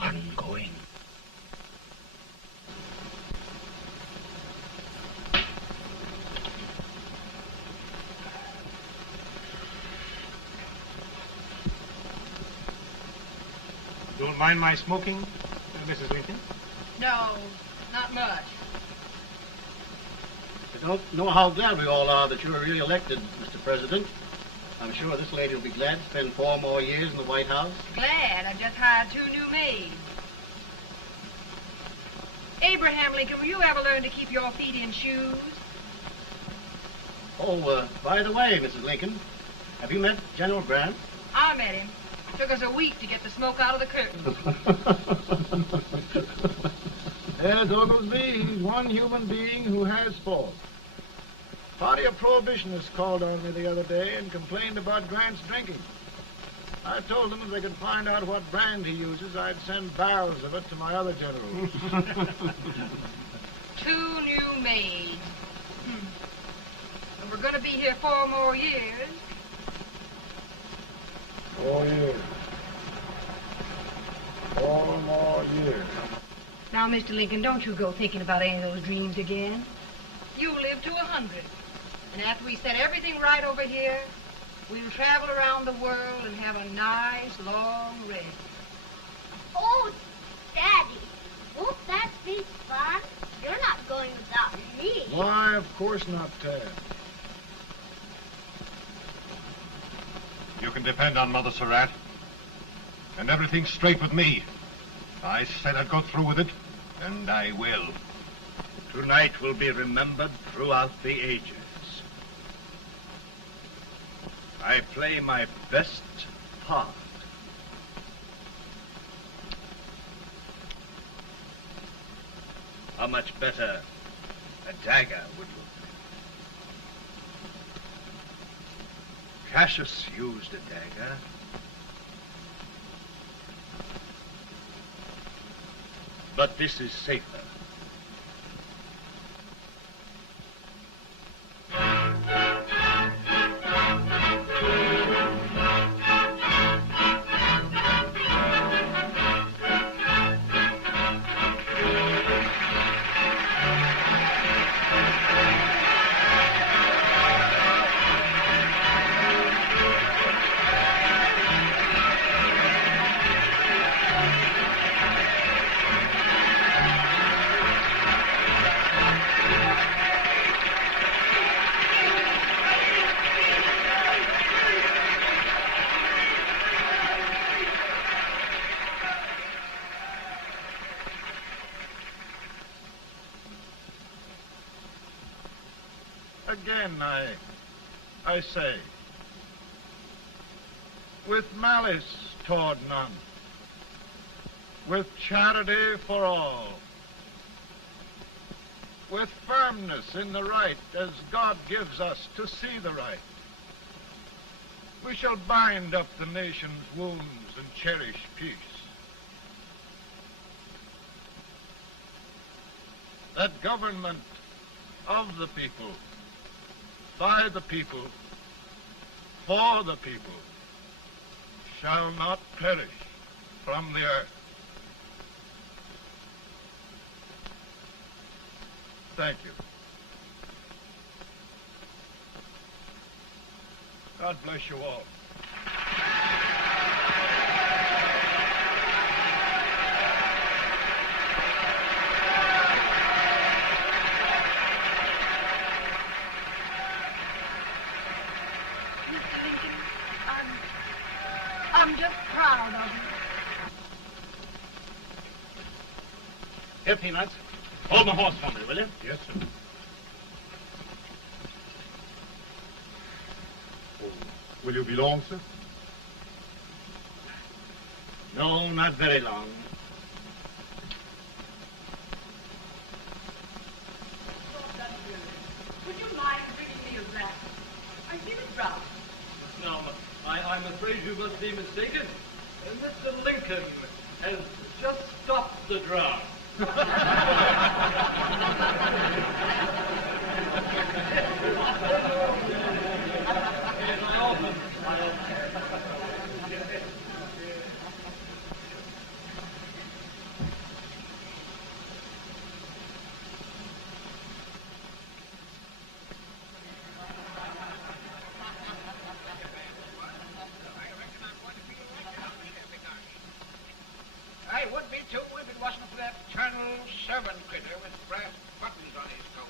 on going. Don't mind my smoking, Mrs. Lincoln? No, not much. I don't know how glad we all are that you were re-elected, Mr. President. I'm sure this lady will be glad to spend 4 more years in the White House. Glad. I've just hired 2 new maids. Abraham Lincoln, will you ever learn to keep your feet in shoes? Oh, by the way, Mrs. Lincoln, have you met General Grant? I met him. Took us a week to get the smoke out of the curtains. Yes, Oglesby, he's one human being who has faults. Party of Prohibitionists called on me the other day and complained about Grant's drinking. I told them if they could find out what brand he uses, I'd send barrels of it to my other generals. 2 new maids. And we're going to be here 4 more years. 4 years. 4 more years. Now, Mr. Lincoln, don't you go thinking about any of those dreams again. You live to 100. And after we set everything right over here, we'll travel around the world and have a nice, long rest. Oh, Daddy, won't that be fun? You're not going without me. Why, of course not, Tad. You can depend on Mother Surratt. And everything's straight with me. I said I'd go through with it, and I will. Tonight will be remembered throughout the ages. I play my best part. How much better a dagger would look. Cassius used a dagger. But this is safer. Again, I say, with malice toward none, with charity for all, with firmness in the right as God gives us to see the right, we shall bind up the nation's wounds and cherish peace. That government of the people, by the people, for the people, shall not perish from the earth. Thank you. God bless you all. Mr. Lincoln, I'm just proud of you. Here, Peanuts. Hold my horse for me, will you? Yes, sir. Oh, will you be long, sir? No, not very long. Would you mind bringing me a wrap? I feel it brown. No, I'm afraid you must be mistaken. Mr. Lincoln has just stopped the draft. I would be too if it wasn't for that Colonel Servant critter with brass buttons on his coat.